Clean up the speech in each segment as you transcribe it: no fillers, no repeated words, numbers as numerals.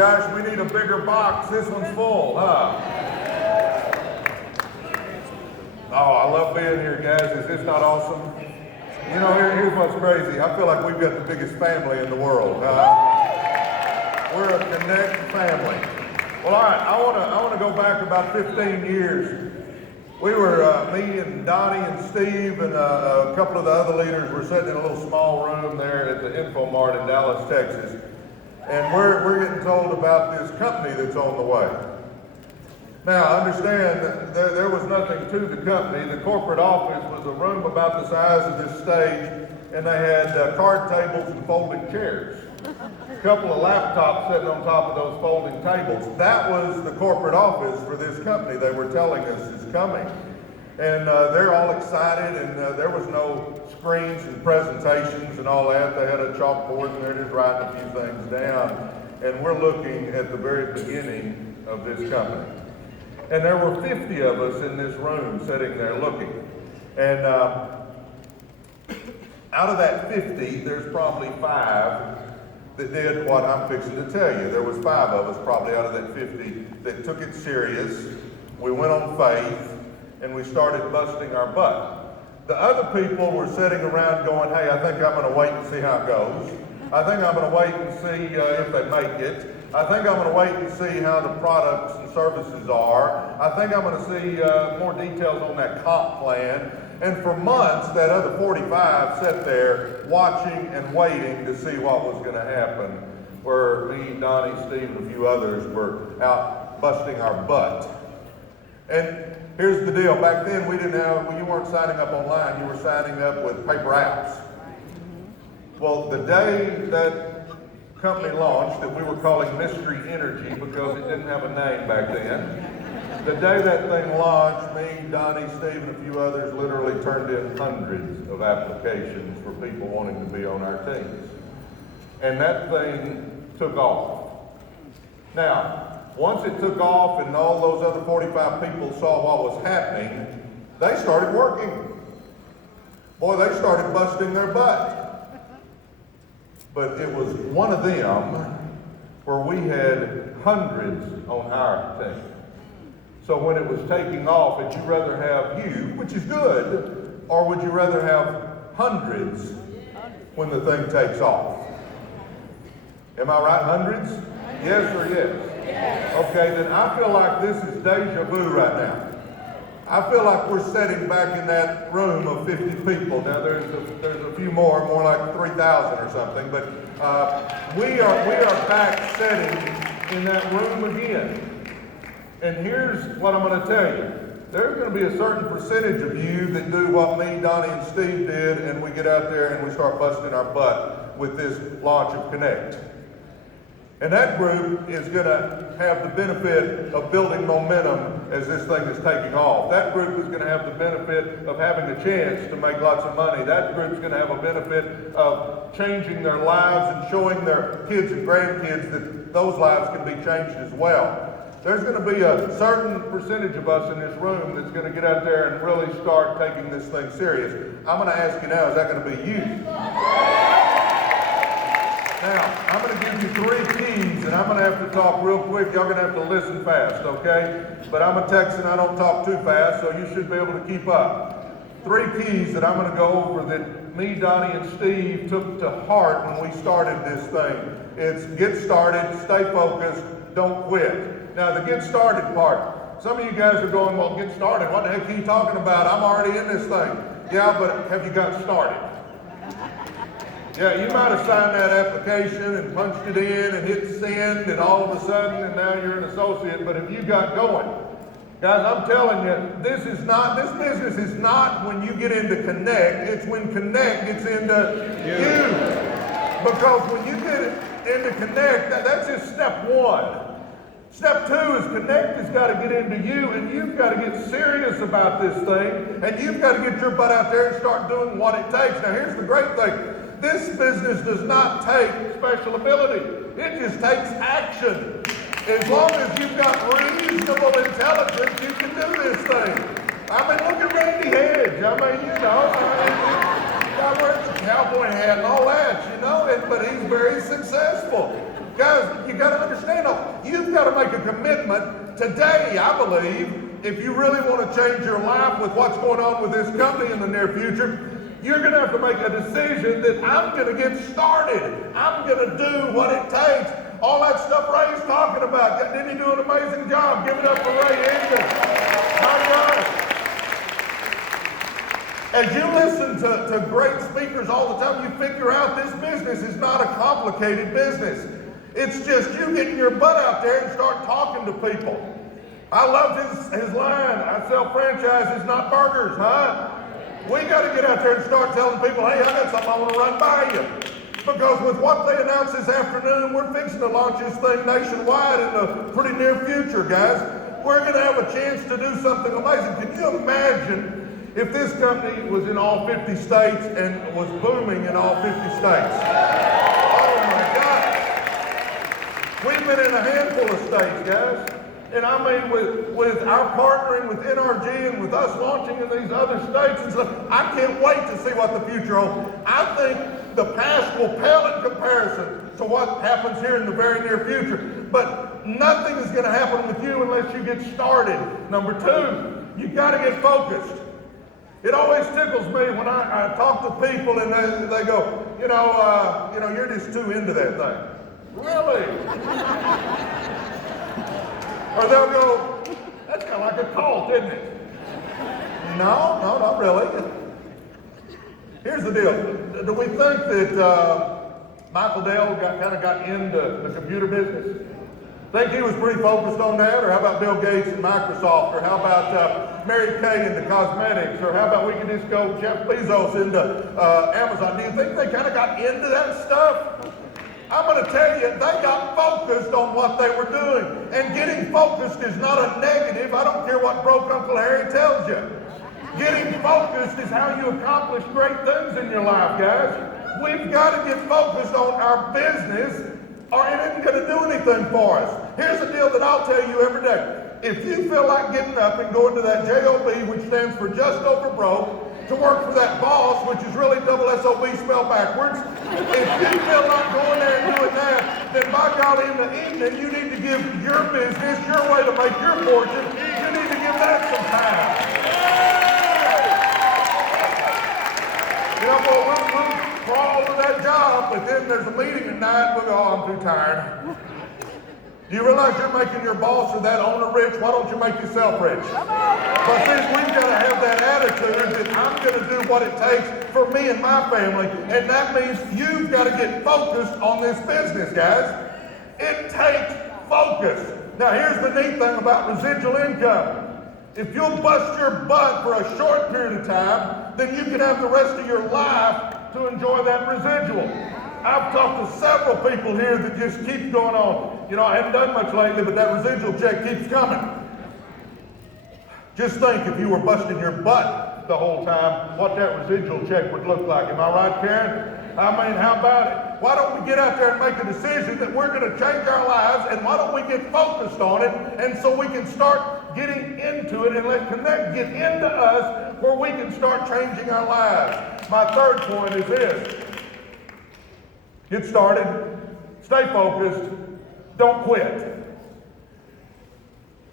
gosh, we need a bigger box. This one's full, huh? Oh, I love being here, guys. Is this not awesome? You know, here's what's crazy. I feel like we've got the biggest family in the world. We're a Connect family. Well, all right, I want to go back about 15 years. We were, me and Donnie and Steve and a couple of the other leaders were sitting in a little small room there at the Infomart in Dallas, Texas. And we're getting told about this company that's on the way. Now, understand that there was nothing to the company. The corporate office was a room about the size of this stage, and they had card tables and folding chairs. A couple of laptops sitting on top of those folding tables. That was the corporate office for this company they were telling us is coming. And they're all excited, and there was no screens and presentations and all that. They had a chalkboard, and they're just writing a few things down. And we're looking at the very beginning of this company. And there were 50 of us in this room sitting there looking. And out of that 50, there's probably 5 that did what I'm fixing to tell you. There was 5 of us probably out of that 50 that took it serious. We went on faith, and we started busting our butt. The other people were sitting around going, hey, I think I'm going to wait and see how it goes. I think I'm going to wait and see if they make it. I think I'm going to wait and see how the products and services are. I think I'm going to see more details on that comp plan. And for months, that other 45 sat there watching and waiting to see what was going to happen, where me, Donnie, Steve, and a few others were out busting our butt. And here's the deal. Back then, you weren't signing up online. You were signing up with paper apps. Well, the day that company launched, that we were calling Mystery Energy because it didn't have a name back then. The day that thing launched, me, Donnie, Steve, and a few others literally turned in hundreds of applications for people wanting to be on our teams. And that thing took off. Now, once it took off and all those other 45 people saw what was happening, they started working. Boy, they started busting their butt. But it was one of them where we had hundreds on our team. So when it was taking off, would you rather have you, which is good, or would you rather have hundreds when the thing takes off? Am I right, hundreds? Yes or yes? Yes. Okay, then I feel like this is deja vu right now. I feel like we're sitting back in that room of 50 people. Now there's a few more like 3,000 or something, but we are back sitting in that room again. And here's what I'm going to tell you. There's going to be a certain percentage of you that do what me, Donnie, and Steve did, and we get out there and we start busting our butt with this launch of Connect. And that group is going to have the benefit of building momentum as this thing is taking off. That group is going to have the benefit of having a chance to make lots of money. That group's going to have a benefit of changing their lives and showing their kids and grandkids that those lives can be changed as well. There's going to be a certain percentage of us in this room that's going to get out there and really start taking this thing serious. I'm going to ask you now, is that going to be you? Now, I'm going to give you 3 keys, and I'm going to have to talk real quick. Y'all going to have to listen fast, okay? But I'm a Texan. I don't talk too fast, so you should be able to keep up. 3 keys that I'm going to go over that me, Donnie, and Steve took to heart when we started this thing. It's get started, stay focused, don't quit. Now, the get started part. Some of you guys are going, well, get started. What the heck are you talking about? I'm already in this thing. Yeah, but have you got started? Yeah, you might have signed that application and punched it in and hit send and all of a sudden, and now you're an associate, but have you got going? Guys, I'm telling you, this business is not when you get into Connect, it's when Connect gets into you. Because when you get into Connect, that's just step 1. Step 2 is Connect has got to get into you, and you've got to get serious about this thing, and you've got to get your butt out there and start doing what it takes. Now, here's the great thing. This business does not take special ability. It just takes action. As long as you've got reasonable intelligence, you can do this thing. I mean, look at Randy Hedge. I mean, guy wears a cowboy hat and all that, but he's very successful. Guys, you got to understand, you've got to make a commitment today, I believe, if you really want to change your life with what's going on with this company in the near future. You're going to have to make a decision that I'm going to get started. I'm going to do what it takes. All that stuff Ray's talking about. Didn't he do an amazing job? Give it up for Ray Higgins. My God. As you listen to great speakers all the time, you figure out this business is not a complicated business. It's just you getting your butt out there and start talking to people. I loved his line, I sell franchises, not burgers, huh? We got to get out there and start telling people, hey, I got something I want to run by you. Because with what they announced this afternoon, we're fixing to launch this thing nationwide in the pretty near future, guys. We're going to have a chance to do something amazing. Can you imagine if this company was in all 50 states and was booming in all 50 states? Oh my God. We've been in a handful of states, guys. And I mean, with our partnering with NRG and with us launching in these other states and stuff, I can't wait to see what the future holds. I think the past will pale in comparison to what happens here in the very near future. But nothing is going to happen with you unless you get started. Number two, you've got to get focused. It always tickles me when I talk to people and they go, you're just too into that thing. Really? Or they'll go, that's kind of like a cult, isn't it? No, not really. Here's the deal. Do we think that Michael Dell got into the computer business? Think he was pretty focused on that? Or how about Bill Gates and Microsoft? Or how about Mary Kay into cosmetics? Or how about we can just go Jeff Bezos into Amazon? Do you think they kind of got into that stuff? I'm going to tell you, they got focused on what they were doing. And getting focused is not a negative. I don't care what broke Uncle Harry tells you. Getting focused is how you accomplish great things in your life, guys. We've got to get focused on our business or it isn't going to do anything for us. Here's the deal that I'll tell you every day. If you feel like getting up and going to that JOB, which stands for just over broke, to work for that boss, which is really double SOB spelled backwards. If you feel like going there and doing that, then by golly, in the evening, you need to give your business, your way to make your fortune, you need to give that some time. We'll crawl to that job, but then there's a meeting at night, we'll go, oh, I'm too tired. Do you realize you're making your boss or that owner rich? Why don't you make yourself rich? But since we've got to have that attitude that I'm going to do what it takes for me and my family, and that means you've got to get focused on this business, guys. It takes focus. Now, here's the neat thing about residual income. If you'll bust your butt for a short period of time, then you can have the rest of your life to enjoy that residual. I've talked to several people here that just keep going on. I haven't done much lately, but that residual check keeps coming. Just think if you were busting your butt the whole time, what that residual check would look like. Am I right, Karen? I mean, how about it? Why don't we get out there and make a decision that we're going to change our lives, and why don't we get focused on it, and so we can start getting into it and let Connect get into us where we can start changing our lives. My third point is this. Get started, stay focused, don't quit.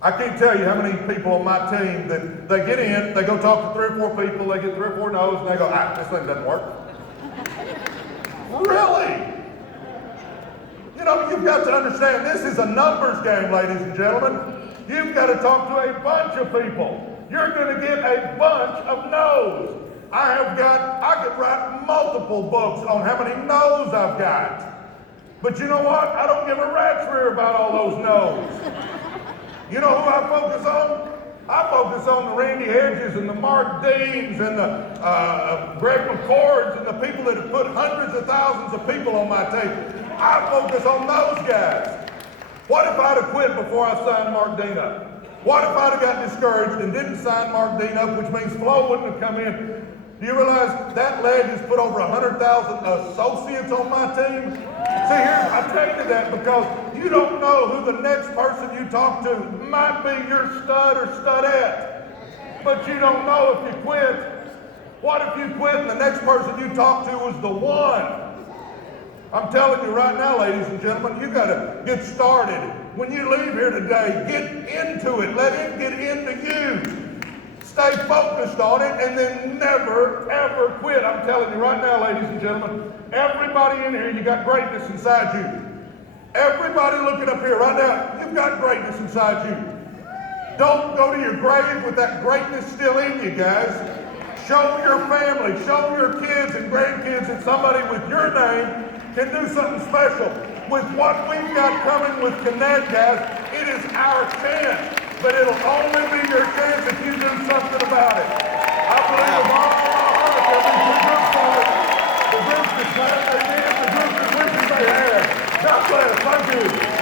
I can't tell you how many people on my team that they get in, they go talk to 3 or 4 people, they get 3 or 4 no's, and they go, this thing doesn't work. Really? You've got to understand, this is a numbers game, ladies and gentlemen. You've got to talk to a bunch of people. You're going to get a bunch of no's. I could write multiple books on how many no's I've got. But you know what? I don't give a rat's rear about all those no's. You know who I focus on? I focus on the Randy Hedges and the Mark Deans and the Greg McCords and the people that have put hundreds of thousands of people on my team. I focus on those guys. What if I'd have quit before I signed Mark Dean up? What if I'd have got discouraged and didn't sign Mark Dean up, which means Flo wouldn't have come in? Do you realize that leg has put over 100,000 associates on my team? See, I tell you that because you don't know who the next person you talk to might be your stud or studette. But you don't know if you quit. What if you quit and the next person you talk to was the one? I'm telling you right now, ladies and gentlemen, you got to get started. When you leave here today, get into it. Let it get into you. Stay focused on it and then never, ever quit. I'm telling you right now, ladies and gentlemen, everybody in here, you got greatness inside you. Everybody looking up here right now, you've got greatness inside you. Don't go to your grave with that greatness still in you, guys. Show your family, show your kids and grandkids that somebody with your name can do something special. With what we've got coming with Connect, guys, it is our chance. But it'll only be your chance if you do something about it. I believe with all my heart that we can do for it. The group is glad they did, the group is wishing they had. God bless. Thank you.